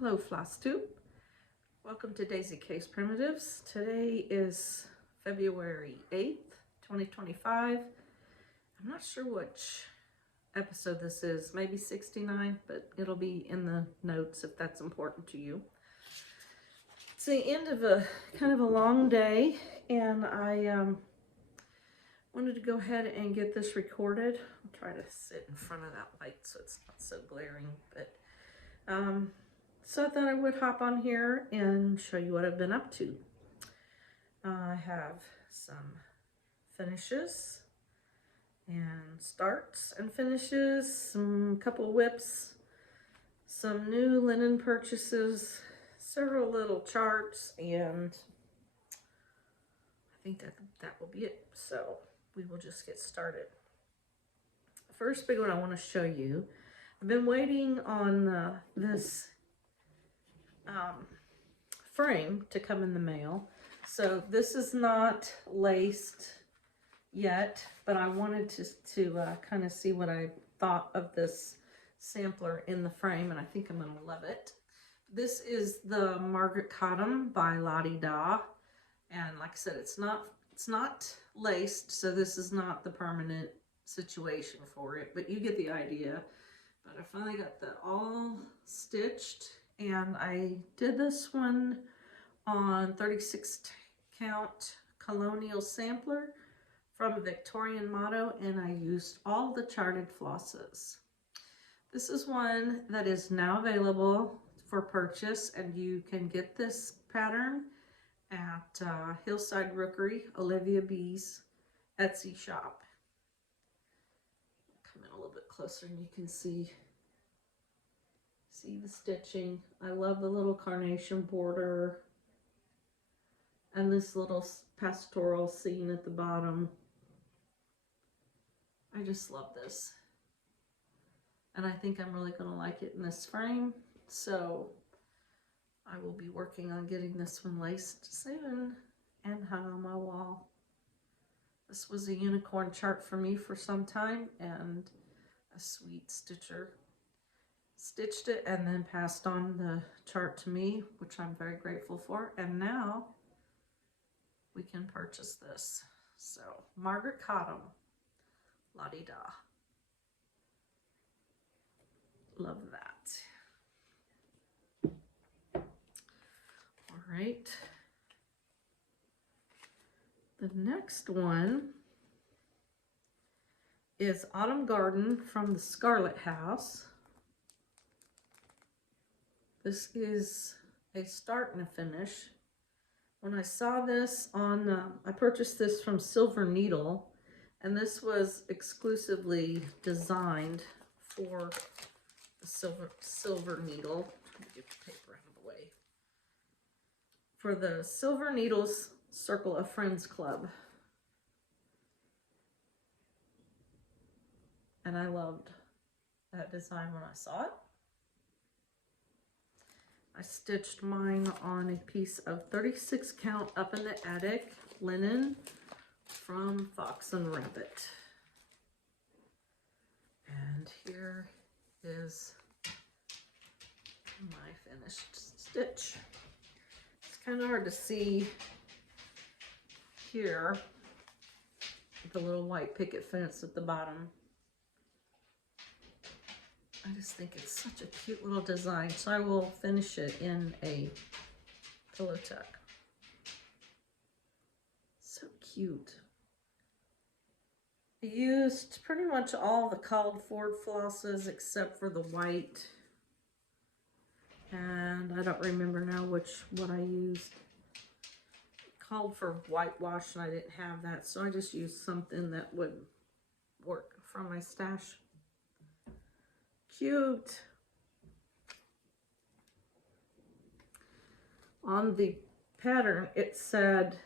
Hello FlossTube. Welcome to Daisy Case Primitives. Today is February 8th, 2025. I'm not sure which episode this is, maybe 69, but it'll be in the notes if that's important to you. It's the end of a kind of a long day, and I wanted to go ahead and get this recorded. I'll try to sit in front of that light so it's not so glaring, but so I thought I would hop on here and show you what I've been up to. I have some finishes and starts and finishes, some couple whips, some new linen purchases, several little charts, and I think that will be it. So we will just get started. The first big one I want to show you, I've been waiting on this frame to come in the mail. So this is not laced yet, but I wanted to kind of see what I thought of this sampler in the frame, and I think I'm going to love it. This is the Margaret Cotton by Lottie Da, and like I said, it's not laced, so this is not the permanent situation for it, but you get the idea. But I finally got that all stitched, and I did this one on 36 count colonial sampler from a Victorian motto, and I used all the charted flosses. This is one that is now available for purchase, and you can get this pattern at Hillside Rookery, Olivia B's Etsy shop. Come in a little bit closer and you can see the stitching. I love the little carnation border and this little pastoral scene at the bottom. I just love this. And I think I'm really going to like it in this frame. So I will be working on getting this one laced soon and hung on my wall. This was a unicorn chart for me for some time, and a sweet stitcher stitched it and then passed on the chart to me, which I'm very grateful for. And now we can purchase this. So Margaret Cotton, Lottie Da. Love that. All right. The next one is Autumn Garden from the Scarlet House. This is a start and a finish. When I saw this on, I purchased this from Silver Needle, and this was exclusively designed for the Silver Needle. Let me get the paper out of the way. For the Silver Needles Circle of Friends Club. And I loved that design when I saw it. I stitched mine on a piece of 36 count Up in the Attic linen from Fox and Rabbit. And here is my finished stitch. It's kind of hard to see here, the little white picket fence at the bottom. I just think it's such a cute little design, so I will finish it in a pillow tuck. So cute. I used pretty much all the called for flosses except for the white, and I don't remember now what I used. It called for whitewash, and I didn't have that, so I just used something that would work from my stash. Cute. On the pattern, it said,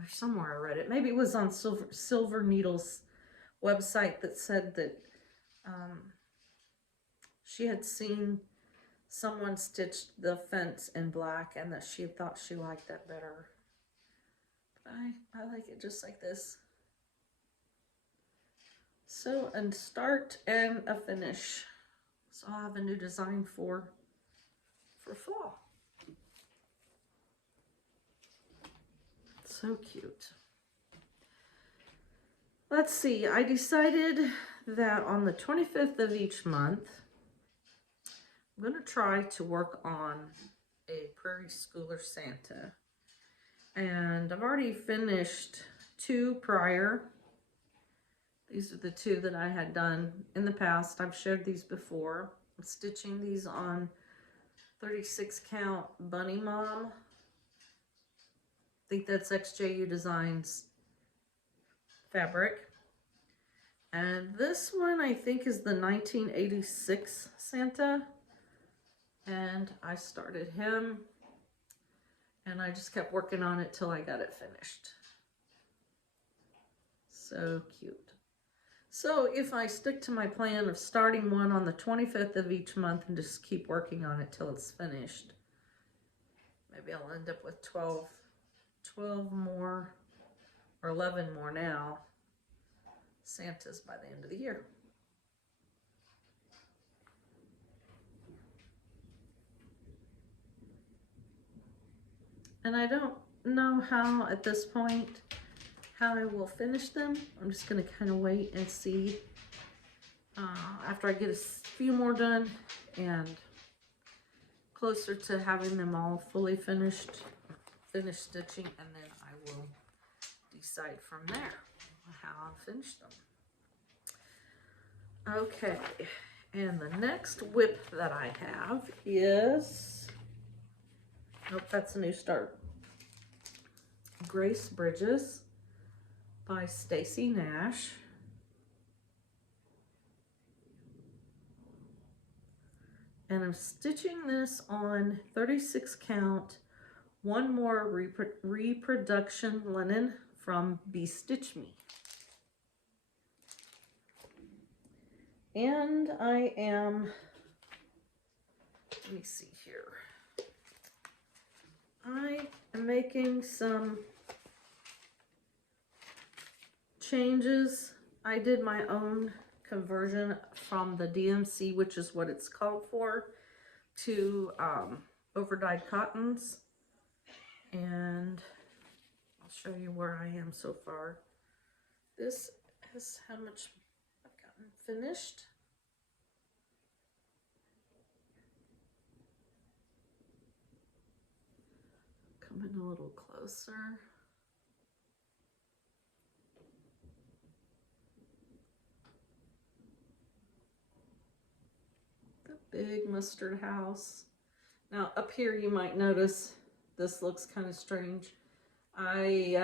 or somewhere I read it, maybe it was on Silver Needle's website, that said that she had seen someone stitched the fence in black and that she thought she liked that better. But I like it just like this. So, and start and a finish. So I'll have a new design for for fall. So cute. Let's see, I decided that on the 25th of each month, I'm going to try to work on a Prairie Schooler Santa. And I've already finished 2 prior. These are the 2 that I had done in the past. I've shared these before. I'm stitching these on 36 count Bunny Mom. I think that's XJU Designs fabric. And this one I think is the 1986 Santa. And I started him and I just kept working on it till I got it finished. So cute. So if I stick to my plan of starting one on the 25th of each month and just keep working on it till it's finished, maybe I'll end up with 12 more or 11 more now Santas by the end of the year. And I don't know how at this point how I will finish them. I'm just going to kind of wait and see after I get a few more done and closer to having them all fully finished stitching, and then I will decide from there how I'll finish them. Okay, and the next whip that I have is, nope, that's a new start. Grace Bridges by Stacy Nash. And I'm stitching this on 36 count, one more reproduction linen from Be Stitch Me. And I am, let me see here. I am making some changes. I did my own conversion from the DMC, which is what it's called for, to overdyed cottons. And I'll show you where I am so far. This is how much I've gotten finished. Come in a little closer. The big mustard house. Now up here you might notice this looks kind of strange. I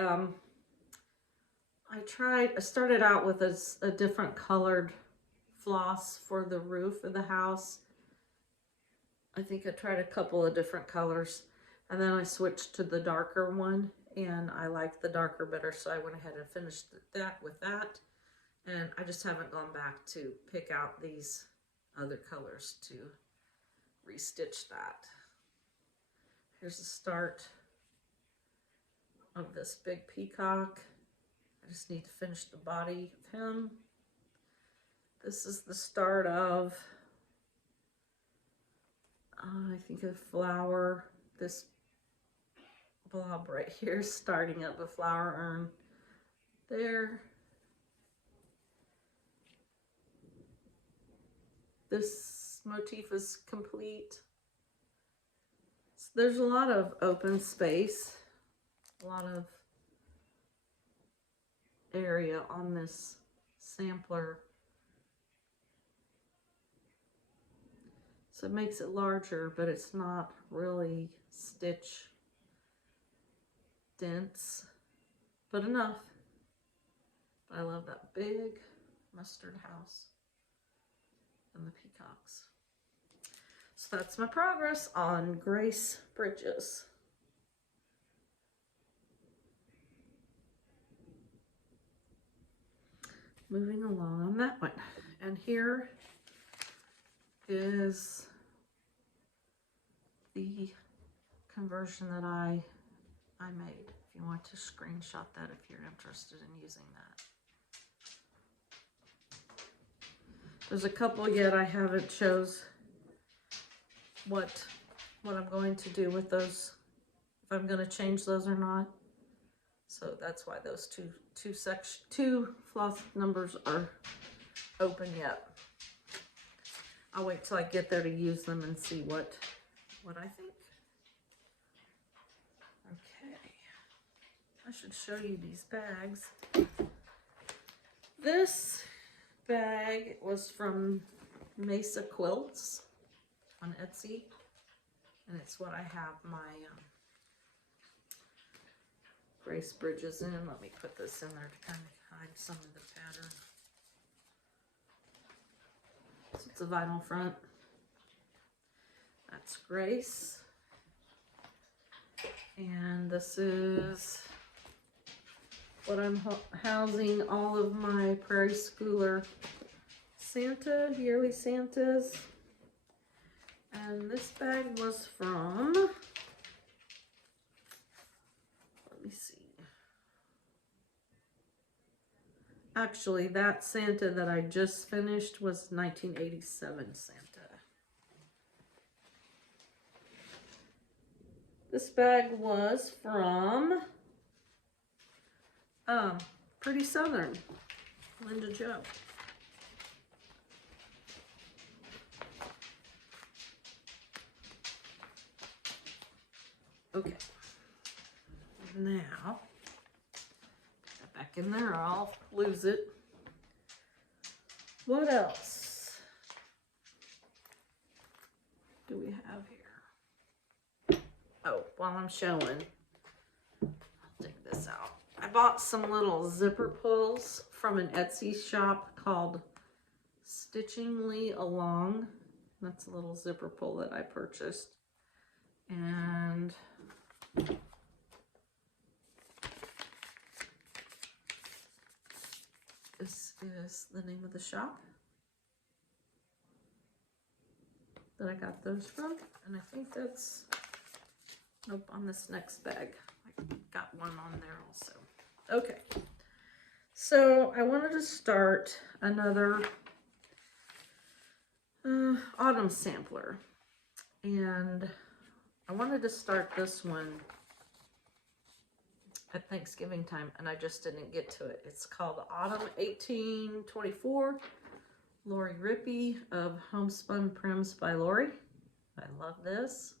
started out with a different colored floss for the roof of the house. I think I tried a couple of different colors, and then I switched to the darker one, and I liked the darker better, so I went ahead and finished that with that. And I just haven't gone back to pick out these other colors to restitch that. Here's the start of this big peacock. I just need to finish the body of him. This is the start of, I think, a flower. This blob right here, starting up a flower urn there. This motif is complete. So there's a lot of open space, a lot of area on this sampler. So it makes it larger, but it's not really stitch dense, but enough. I love that big mustard house and the peacocks. So that's my progress on Grace Bridges. Moving along on that one. And here is the conversion that I made. If you want to screenshot that if you're interested in using that. There's a couple yet I haven't chose what what I'm going to do with those, if I'm going to change those or not. So that's why those two floss numbers are open yet. I'll wait till I get there to use them and see what I think. Okay, I should show you these bags. This bag was from Mesa Quilts on Etsy, and it's what I have my Grace Bridges in. Let me put this in there to kind of hide some of the pattern. So it's a vinyl front. That's Grace. And this is what I'm housing all of my Prairie Schooler Santa, yearly Santas. And this bag was from, let me see. Actually, that Santa that I just finished was 1987 Santa. This bag was from Pretty Southern, Linda Jo. Okay, now, put that back in there or I'll lose it. What else do we have here? Oh, while I'm showing, I'll take this out. I bought some little zipper pulls from an Etsy shop called Stitchingly Along. That's a little zipper pull that I purchased. And this is the name of the shop that I got those from. And I think that's, nope, on this next bag. I got one on there also. Okay, so I wanted to start another autumn sampler. And I wanted to start this one at Thanksgiving time, and I just didn't get to it. It's called Autumn 1824, Lori Rippey of Homespun Prims by Lori. I love this.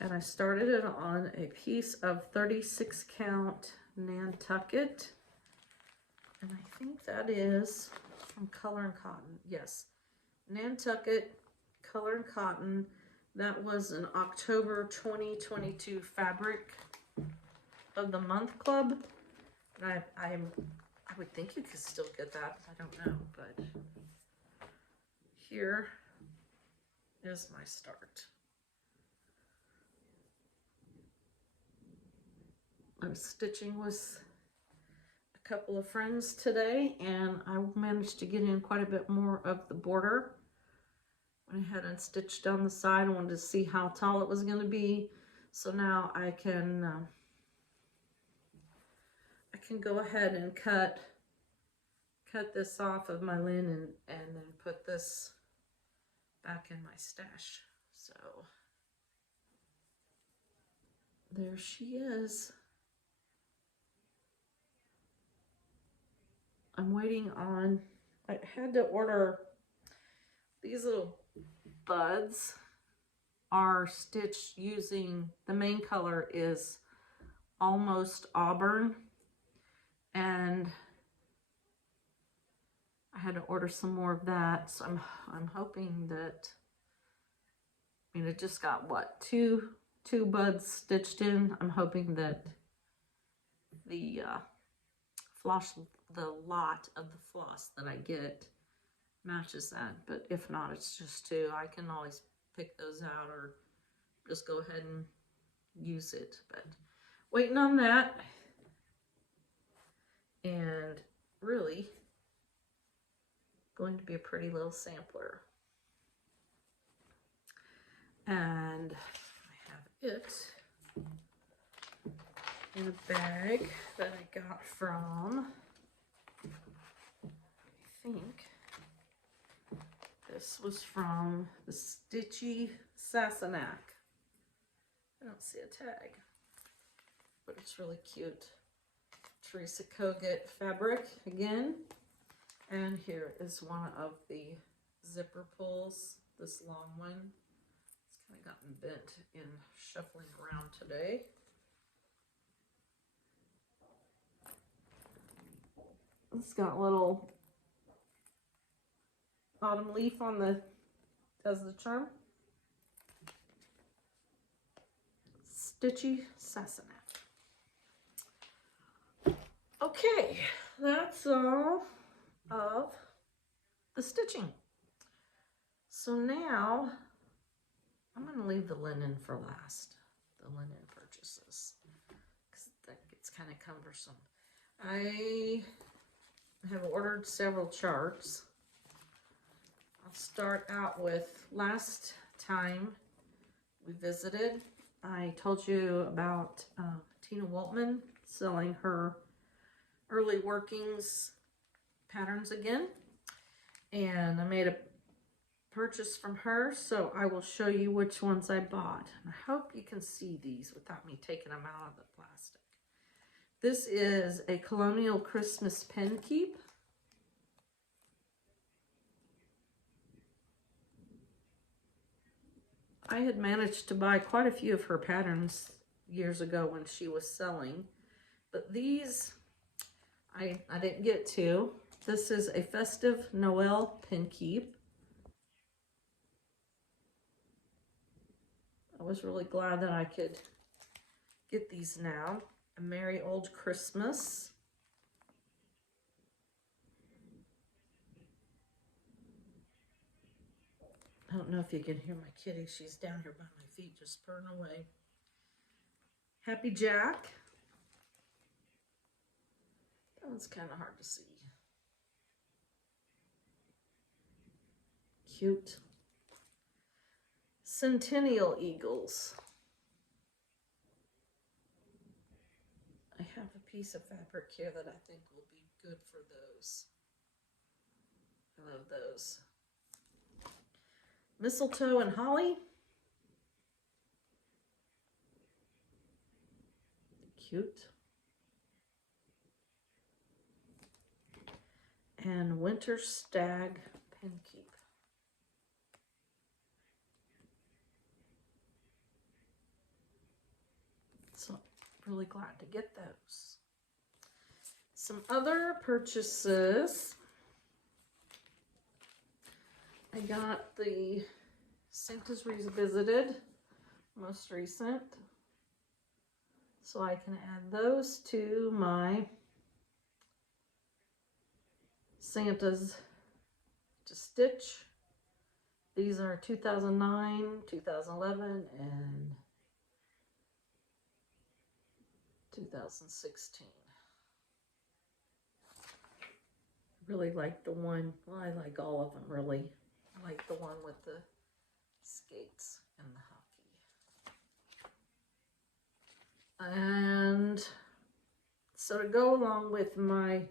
And I started it on a piece of 36 count Nantucket. And I think that is from Color and Cotton. Yes, Nantucket, Color and Cotton. That was an October 2022 Fabric of the Month Club. And I would think you could still get that. I don't know, but here is my start. I'm stitching with a couple of friends today, and I managed to get in quite a bit more of the border. Went ahead and stitched down the side. I wanted to see how tall it was going to be, so now I can go ahead and cut this off of my linen and then put this back in my stash. So there she is. I'm waiting on, I had to order these little buds are stitched using, the main color is Almost Auburn, and I had to order some more of that. So I'm hoping that, I mean, it just got what, two buds stitched in. I'm hoping that the lot of the floss that I get matches that, but if not, it's just two. I can always pick those out or just go ahead and use it, but waiting on that. And really going to be a pretty little sampler. And I have it in a bag that I got from, I think This was from the Stitchy Sassenach. I don't see a tag, but it's really cute. Teresa Kogut fabric again. And here is one of the zipper pulls, this long one. It's kind of gotten bent in shuffling around today. It's got a little autumn leaf on the, as the charm. Stitchy Sassenach. Okay, that's all of the stitching. So now I'm going to leave the linen for last, the linen purchases, because that gets kind of cumbersome. I have ordered several charts. I'll start out with last time we visited. I told you about Tina Waltman selling her early workings patterns again, and I made a purchase from her, so I will show you which ones I bought. And I hope you can see these without me taking them out of the plastic. This is a Colonial Christmas pen keep. I had managed to buy quite a few of her patterns years ago when she was selling, but these I didn't get to. This is a festive Noel pin keep. I was really glad that I could get these now. A Merry Old Christmas. I don't know if you can hear my kitty. She's down here by my feet just purring away. Happy Jack. That one's kind of hard to see. Cute. Centennial Eagles. I have a piece of fabric here that I think will be good for those. I love those. Mistletoe and Holly. Cute. And Winter Stag pin keep. So really glad to get those. Some other purchases. I got the Santa's Revisited, most recent. So I can add those to my Santa's to stitch. These are 2009, 2011, and 2016. Really like the one, well, I like all of them really. I like the one with the skates and the hockey. And so to go along with my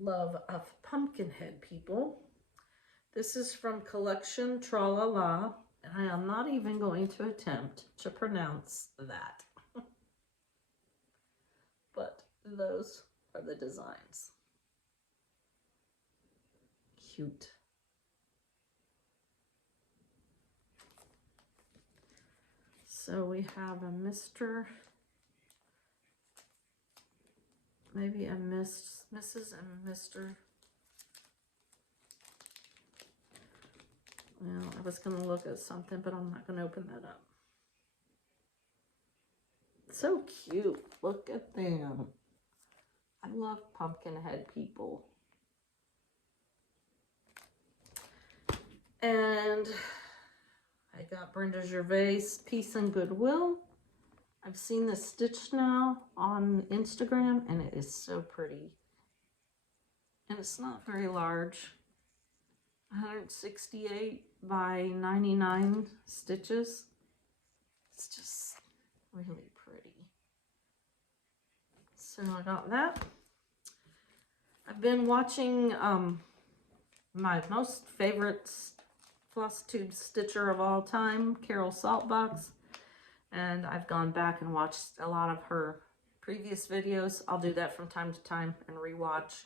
love of Pumpkinhead people, this is from Collection Tra-La-La, and I am not even going to attempt to pronounce that. But those are the designs. Cute. So we have a Mr. Maybe a Mrs. and Mr. Well, I was going to look at something, but I'm not going to open that up. So cute. Look at them. I love Pumpkinhead people. And I got Brenda Gervais, Peace and Goodwill. I've seen this stitched now on Instagram, and it is so pretty. And it's not very large. 168 by 99 stitches. It's just really pretty. So I got that. I've been watching my most favorite FlossTube stitcher of all time, Carol Saltbox. And I've gone back and watched a lot of her previous videos. I'll do that from time to time and rewatch.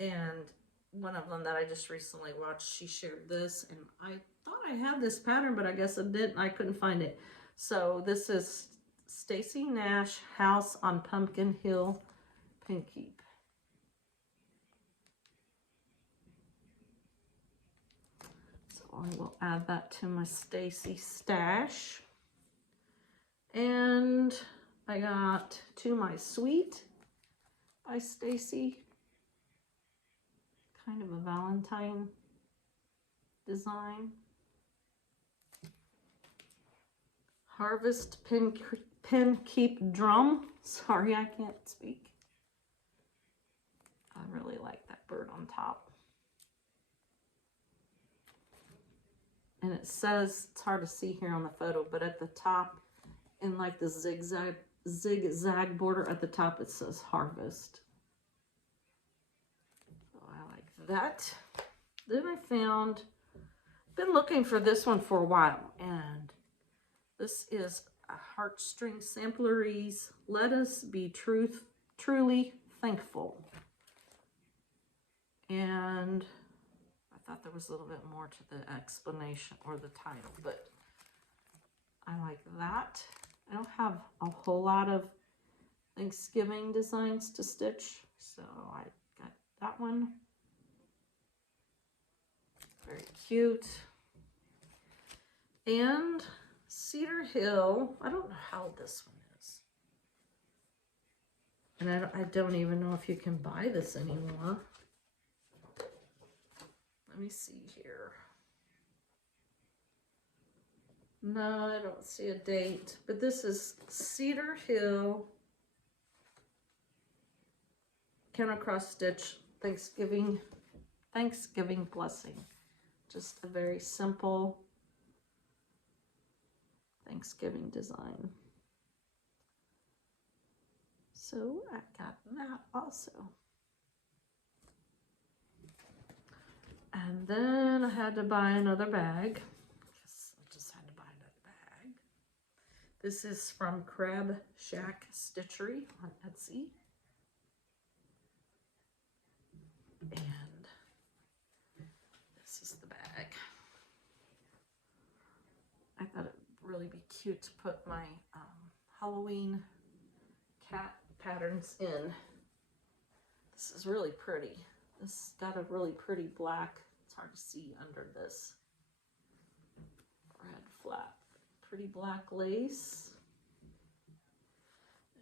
And one of them that I just recently watched, she shared this, and I thought I had this pattern, but I guess I didn't. I couldn't find it. So this is Stacy Nash, House on Pumpkin Hill, Pinkeep. So I will add that to my Stacy stash. And I got To My Sweet by Stacy. Kind of a Valentine design. Harvest Pen Keep Drum. Sorry, I can't speak. I really like that bird on top. And it says, it's hard to see here on the photo, but at the top, in like the zigzag border at the top, it says Harvest. So I like that. Then I found, been looking for this one for a while, and this is a Heartstring Sampleries. Let Us Be Truly Thankful. And I thought there was a little bit more to the explanation or the title, but I like that. I don't have a whole lot of Thanksgiving designs to stitch, so I got that one. Very cute. And Cedar Hill, I don't know how this one is. And I don't even know if you can buy this anymore. Let me see here. No, I don't see a date, but this is Cedar Hill Counter Cross Stitch Thanksgiving Blessing. Just a very simple Thanksgiving design. So I got that also. And then I had to buy another bag. This is from Crab Shack Stitchery on Etsy. And this is the bag. I thought it would really be cute to put my Halloween cat patterns in. This is really pretty. This got a really pretty black, it's hard to see under this red flat. Pretty black lace,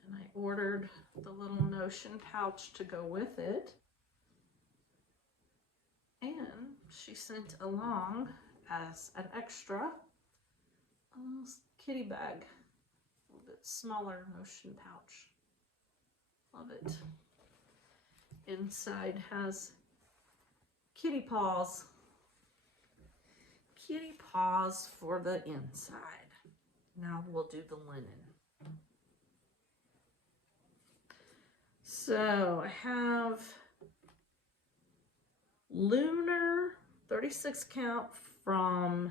and I ordered the little Notion pouch to go with it, and she sent along as an extra a little kitty bag, a little bit smaller Notion pouch. Love it. Inside has kitty paws. Kitty paws for the inside. Now we'll do the linen. So I have Lunar 36 count from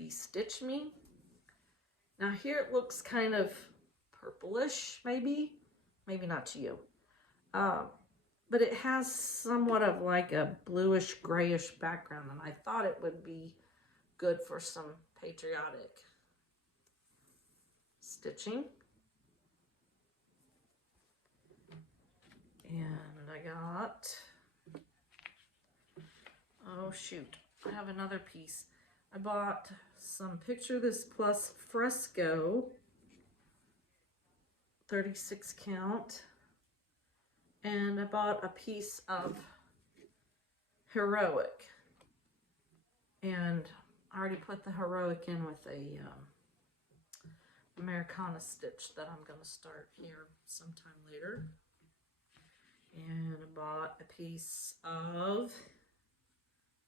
Bestitch Me. Now here it looks kind of purplish, maybe not to you. But it has somewhat of like a bluish grayish background, and I thought it would be good for some patriotic stitching. And I got, oh shoot, I have another piece. I bought some Picture This Plus Fresco 36 count, and I bought a piece of Heroic, and I already put the Heroic in with a Americana stitch that I'm going to start here sometime later. And I bought a piece of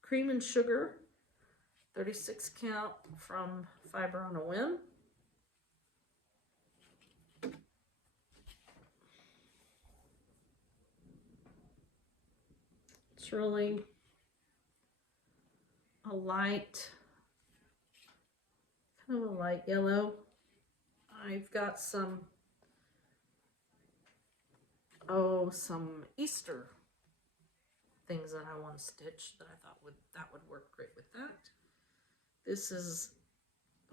Cream and Sugar 36 count from Fiber on a Whim. It's really a light, kind of a light yellow. I've got some Easter things that I want to stitch that I thought would work great with that. This is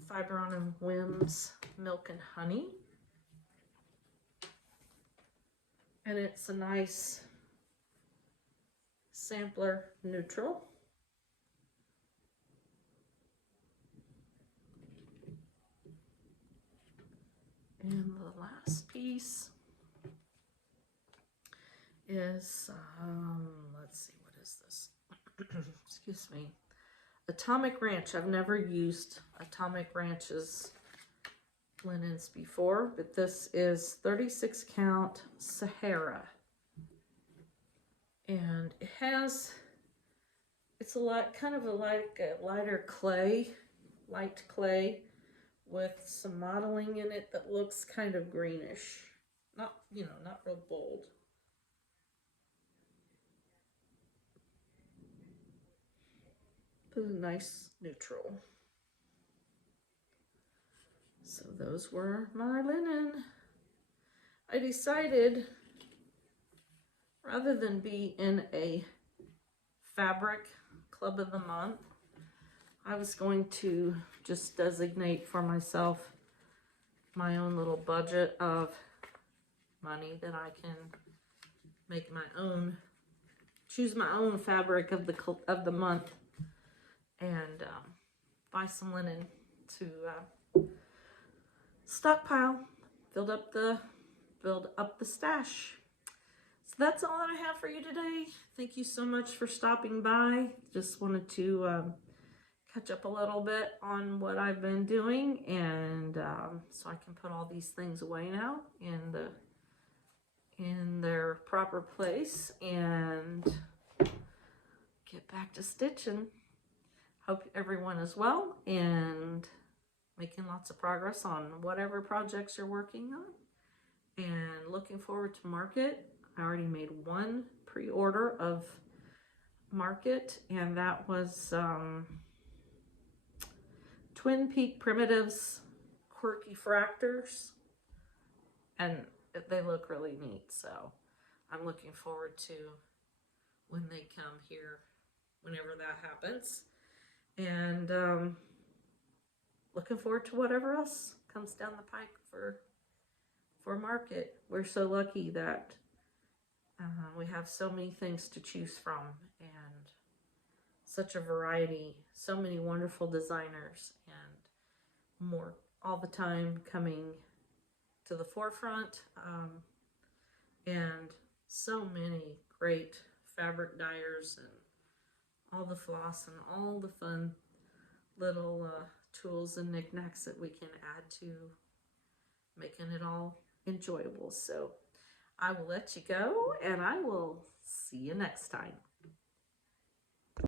Fiberon and Whims Milk and Honey. And it's a nice sampler neutral. And the last piece is, let's see, what is this? Excuse me. Atomic Ranch. I've never used Atomic Ranch's linens before, but this is 36 count Sahara. And it has, it's a lot, kind of a lighter clay, light clay with some modeling in it that looks kind of greenish. Not, not real bold. But a nice neutral. So those were my linen. I decided, rather than be in a fabric club of the month, I was going to just designate for myself my own little budget of money that I can make my own, choose my own fabric of the month, and buy some linen to stockpile, build up the stash. So that's all that I have for you today. Thank you so much for stopping by. Just wanted to catch up a little bit on what I've been doing, and so I can put all these things away now in their proper place and get back to stitching. Hope everyone is well and making lots of progress on whatever projects you're working on, and looking forward to Market. I already made one pre-order of Market, and that was Twin Peak Primitives Quirky Fractors, and they look really neat, so I'm looking forward to when they come here, whenever that happens, and looking forward to whatever else comes down the pike for Market. We're so lucky that we have so many things to choose from, and such a variety, so many wonderful designers, and more all the time coming to the forefront, and so many great fabric dyers and all the floss and all the fun little tools and knickknacks that we can add to making it all enjoyable. So I will let you go, and I will see you next time.